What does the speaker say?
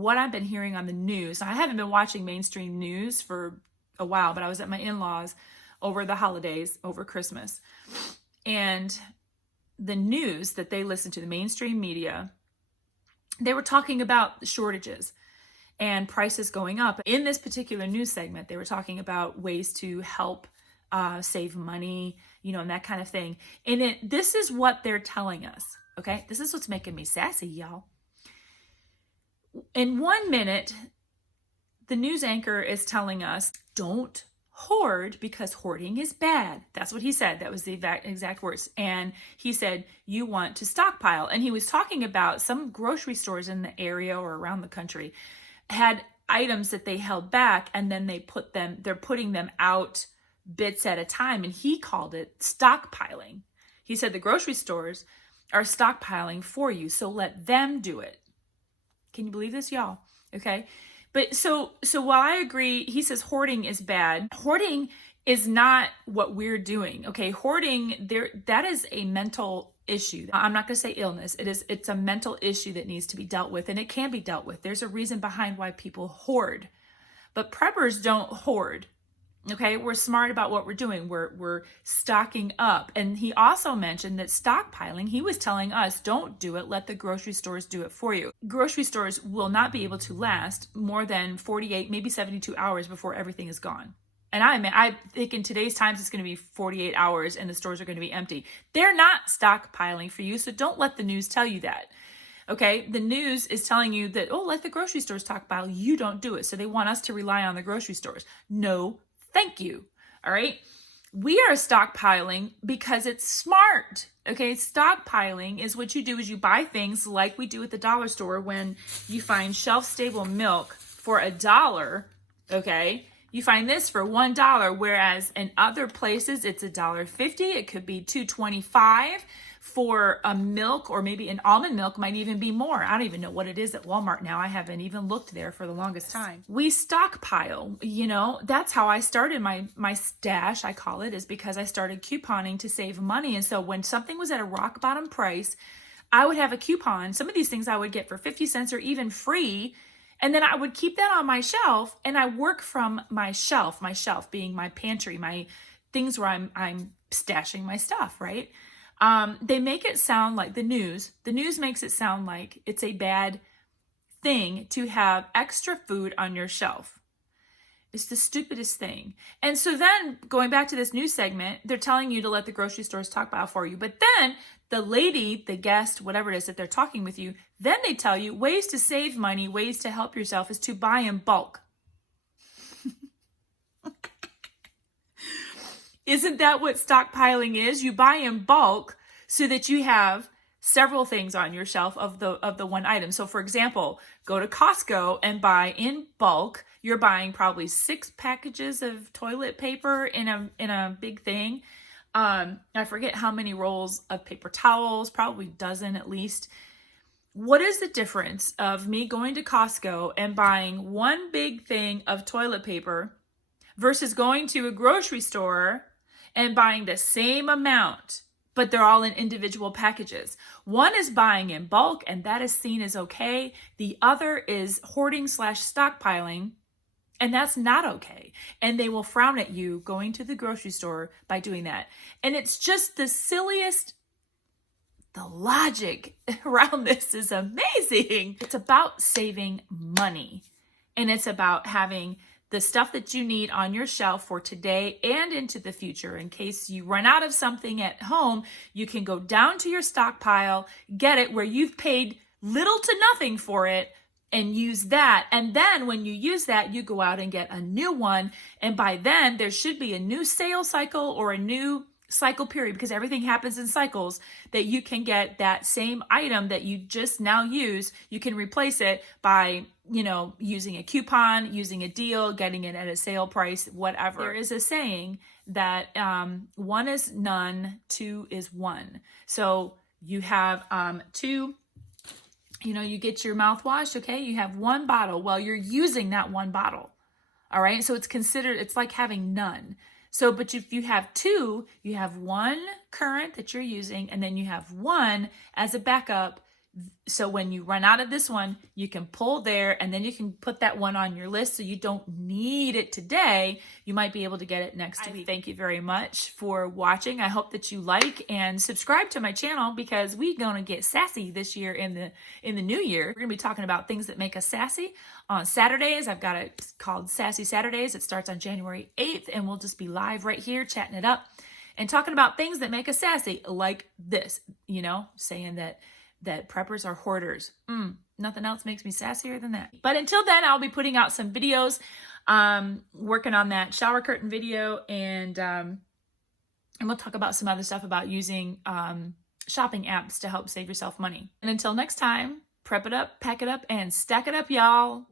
what I've been hearing on the news. I haven't been watching mainstream news for a while, but I was at my in-laws over the holidays, over Christmas. And the news that they listen to, the mainstream media, they were talking about shortages and prices going up. In this particular news segment, they were talking about ways to help save money, and that kind of thing. And this is what they're telling us, okay? This is what's making me sassy, y'all. In 1 minute, the news anchor is telling us, don't hoard because hoarding is bad. That's what he said. That was the exact words. And he said, you want to stockpile. And he was talking about some grocery stores in the area or around the country had items that they held back, and then they're putting them out bits at a time. And he called it stockpiling. He said the grocery stores are stockpiling for you, so let them do it. Can you believe this, y'all? Okay. But so while I agree, he says hoarding is bad. Hoarding is not what we're doing. Okay. Hoarding, that is a mental issue. I'm not going to say illness. It's a mental issue that needs to be dealt with, and it can be dealt with. There's a reason behind why people hoard, but preppers don't hoard. Okay, we're smart about what we're doing. We're stocking up. And he also mentioned that stockpiling, he was telling us, don't do it. Let the grocery stores do it for you. Grocery stores will not be able to last more than 48, maybe 72 hours before everything is gone. And I think in today's times, it's going to be 48 hours and the stores are going to be empty. They're not stockpiling for you. So don't let the news tell you that. Okay, the news is telling you that, let the grocery stores stockpile. You don't do it. So they want us to rely on the grocery stores. No, thank you. All right. We are stockpiling because it's smart. Okay. Stockpiling is what you do is you buy things like we do at the dollar store when you find shelf stable milk for $1. Okay. You find this for $1, whereas in other places it's $1.50. It could be $2.25 for a milk, or maybe an almond milk might even be more. I don't even know what it is at Walmart now. I haven't even looked there for the longest time. We stockpile, that's how I started my stash, I call it, is because I started couponing to save money. And so when something was at a rock bottom price, I would have a coupon. Some of these things I would get for 50 cents or even free. And then I would keep that on my shelf, and I work from my shelf being my pantry, my things where I'm stashing my stuff, right? They make it sound like the news makes it sound like it's a bad thing to have extra food on your shelf. It's the stupidest thing. And so then going back to this news segment, they're telling you to let the grocery stores stockpile for you. But then the lady, the guest, whatever it is that they're talking with you, then they tell you ways to save money, ways to help yourself is to buy in bulk. Isn't that what stockpiling is? You buy in bulk so that you have several things on your shelf of the one item. So for example, go to Costco and buy in bulk. You're buying probably 6 packages of toilet paper in a big thing. I forget how many rolls of paper towels, probably a dozen at least. What is the difference of me going to Costco and buying one big thing of toilet paper versus going to a grocery store and buying the same amount, but they're all in individual packages? One is buying in bulk, and that is seen as okay. The other is hoarding / stockpiling, and that's not okay. And they will frown at you going to the grocery store by doing that. And it's just the silliest. The logic around this is amazing. It's about saving money, and it's about having the stuff that you need on your shelf for today and into the future. In case you run out of something at home, you can go down to your stockpile, get it where you've paid little to nothing for it, and use that. And then when you use that, you go out and get a new one. And by then there should be a new sales cycle or a new cycle period, because everything happens in cycles, that you can get that same item that you just now use. You can replace it by, using a coupon, using a deal, getting it at a sale price, whatever. There is a saying that 1 is none, 2 is 1. So you have 2, you get your mouthwash, okay? You have 1 bottle. Well, you're using that 1 bottle. All right. So it's like having none. So, but if you have 2, you have 1 current that you're using, and then you have 1 as a backup So when you run out of this one, you can pull there and then you can put that one on your list so you don't need it today. You might be able to get it next week. Thank you very much for watching. I hope that you like and subscribe to my channel because we're going to get sassy this year in the new year. We're going to be talking about things that make us sassy. On Saturdays, I've got it called Sassy Saturdays. It starts on January 8th and we'll just be live right here chatting it up and talking about things that make us sassy like this, you know, saying that preppers are hoarders. Nothing else makes me sassier than that. But until then, I'll be putting out some videos, working on that shower curtain video, and we'll talk about some other stuff about using shopping apps to help save yourself money. And until next time, prep it up, pack it up, and stack it up, y'all.